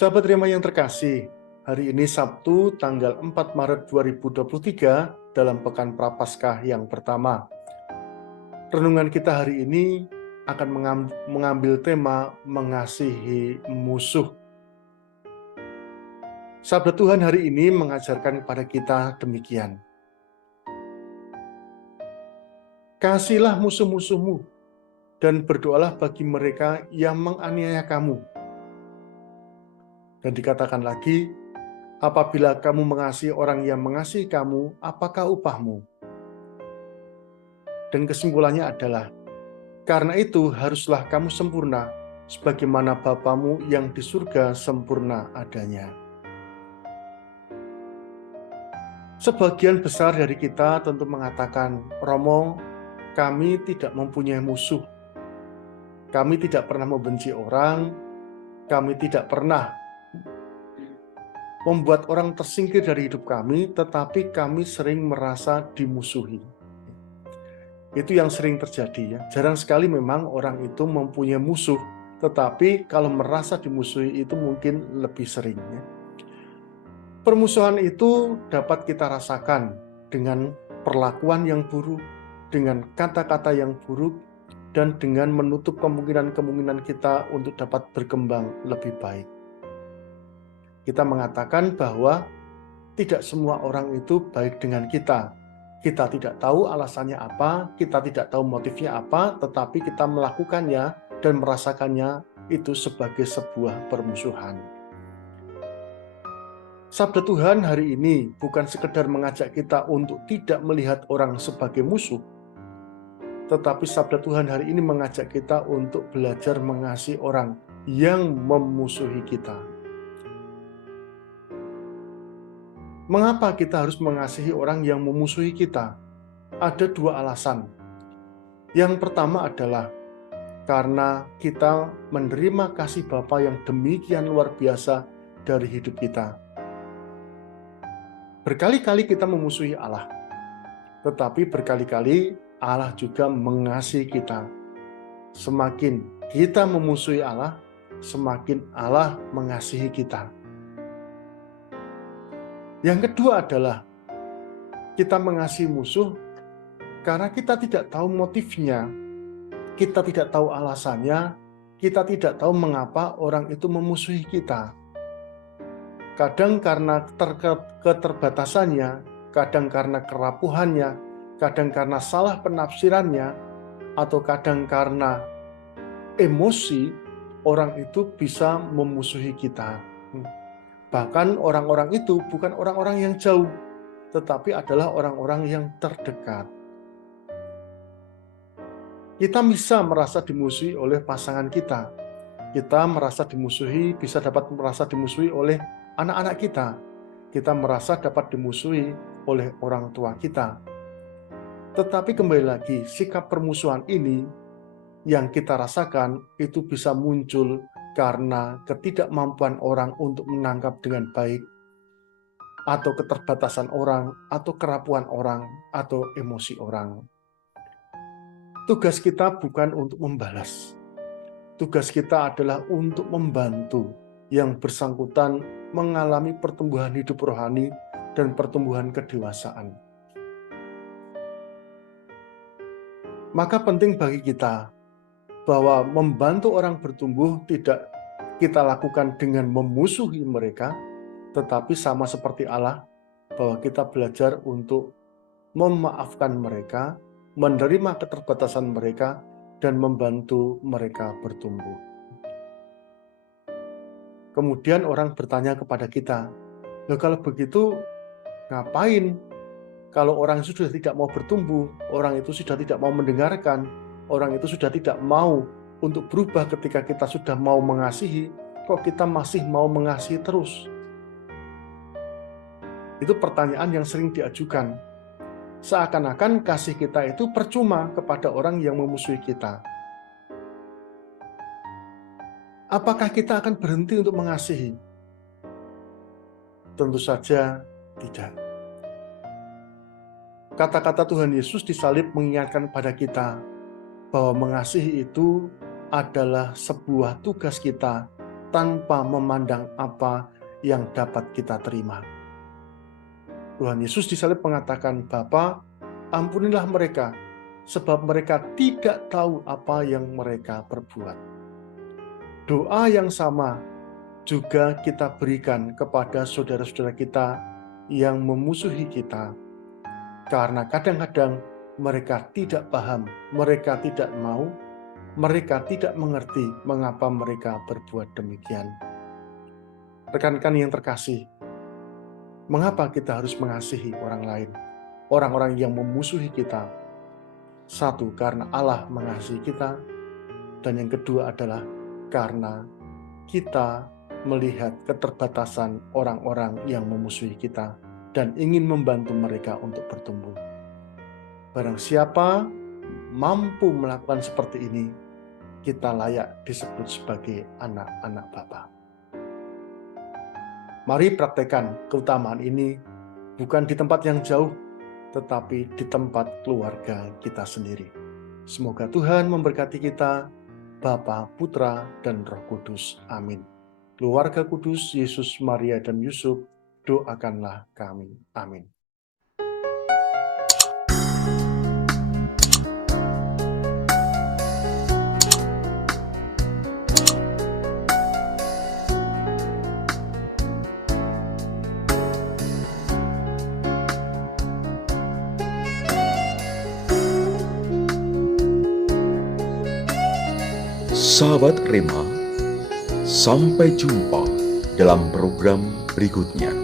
Sahabat Rema yang terkasih, hari ini Sabtu tanggal 4 Maret 2023 dalam Pekan Prapaskah yang pertama. Renungan kita hari ini akan mengambil tema mengasihi musuh. Sabda Tuhan hari ini mengajarkan kepada kita demikian. Kasihilah musuh-musuhmu dan berdoalah bagi mereka yang menganiaya kamu. Dan dikatakan lagi, apabila kamu mengasihi orang yang mengasihi kamu, apakah upahmu? Dan kesimpulannya adalah, karena itu haruslah kamu sempurna, sebagaimana Bapamu yang di surga sempurna adanya. Sebagian besar dari kita tentu mengatakan, Romo, kami tidak mempunyai musuh. Kami tidak pernah membenci orang, kami tidak pernah membuat orang tersingkir dari hidup kami, tetapi kami sering merasa dimusuhi. Itu yang sering terjadi ya. Jarang sekali memang orang itu mempunyai musuh, tetapi kalau merasa dimusuhi itu mungkin lebih sering ya. Permusuhan itu dapat kita rasakan dengan perlakuan yang buruk, dengan kata-kata yang buruk, dan dengan menutup kemungkinan-kemungkinan kita untuk dapat berkembang lebih baik. Kita mengatakan bahwa tidak semua orang itu baik dengan kita. Kita tidak tahu alasannya apa, kita tidak tahu motifnya apa, tetapi kita melakukannya dan merasakannya itu sebagai sebuah permusuhan. Sabda Tuhan hari ini bukan sekedar mengajak kita untuk tidak melihat orang sebagai musuh, tetapi sabda Tuhan hari ini mengajak kita untuk belajar mengasihi orang yang memusuhi kita. Mengapa kita harus mengasihi orang yang memusuhi kita? Ada dua alasan. Yang pertama adalah karena kita menerima kasih Bapa yang demikian luar biasa dari hidup kita. Berkali-kali kita memusuhi Allah, tetapi berkali-kali Allah juga mengasihi kita. Semakin kita memusuhi Allah, semakin Allah mengasihi kita. Yang kedua adalah kita mengasihi musuh karena kita tidak tahu motifnya, kita tidak tahu alasannya, kita tidak tahu mengapa orang itu memusuhi kita. Kadang karena keterbatasannya, kadang karena kerapuhannya, kadang karena salah penafsirannya, atau kadang karena emosi, orang itu bisa memusuhi kita. Bahkan orang-orang itu bukan orang-orang yang jauh, tetapi adalah orang-orang yang terdekat. Kita bisa merasa dimusuhi oleh pasangan kita. Kita merasa dimusuhi, bisa dapat merasa dimusuhi oleh anak-anak kita. Kita merasa dapat dimusuhi oleh orang tua kita. Tetapi kembali lagi, sikap permusuhan ini yang kita rasakan itu bisa muncul karena ketidakmampuan orang untuk menangkap dengan baik, atau keterbatasan orang, atau kerapuhan orang, atau emosi orang. Tugas kita bukan untuk membalas. Tugas kita adalah untuk membantu yang bersangkutan mengalami pertumbuhan hidup rohani dan pertumbuhan kedewasaan. Maka penting bagi kita bahwa membantu orang bertumbuh tidak kita lakukan dengan memusuhi mereka, tetapi sama seperti Allah, bahwa kita belajar untuk memaafkan mereka, menerima keterbatasan mereka, dan membantu mereka bertumbuh. Kemudian orang bertanya kepada kita, kalau begitu ngapain? Kalau orang itu sudah tidak mau bertumbuh, orang itu sudah tidak mau mendengarkan, orang itu sudah tidak mau untuk berubah ketika kita sudah mau mengasihi, kok kita masih mau mengasihi terus? Itu pertanyaan yang sering diajukan. Seakan-akan kasih kita itu percuma kepada orang yang memusuhi kita. Apakah kita akan berhenti untuk mengasihi? Tentu saja tidak. Kata-kata Tuhan Yesus di salib mengingatkan pada kita bahwa mengasihi itu adalah sebuah tugas kita tanpa memandang apa yang dapat kita terima. Tuhan Yesus disalib mengatakan, "Bapa, ampunilah mereka, sebab mereka tidak tahu apa yang mereka perbuat." Doa yang sama juga kita berikan kepada saudara-saudara kita yang memusuhi kita, karena kadang-kadang mereka tidak paham, mereka tidak mau, mereka tidak mengerti mengapa mereka berbuat demikian. Rekan-rekan yang terkasih, mengapa kita harus mengasihi orang lain, orang-orang yang memusuhi kita? Satu, karena Allah mengasihi kita, dan yang kedua adalah karena kita melihat keterbatasan orang-orang yang memusuhi kita dan ingin membantu mereka untuk bertumbuh. Barang siapa mampu melakukan seperti ini, kita layak disebut sebagai anak-anak Bapa. Mari praktekkan keutamaan ini bukan di tempat yang jauh, tetapi di tempat keluarga kita sendiri. Semoga Tuhan memberkati kita, Bapa, Putra, dan Roh Kudus. Amin. Keluarga kudus, Yesus, Maria, dan Yusuf, doakanlah kami. Amin. Sahabat Rema, sampai jumpa dalam program berikutnya.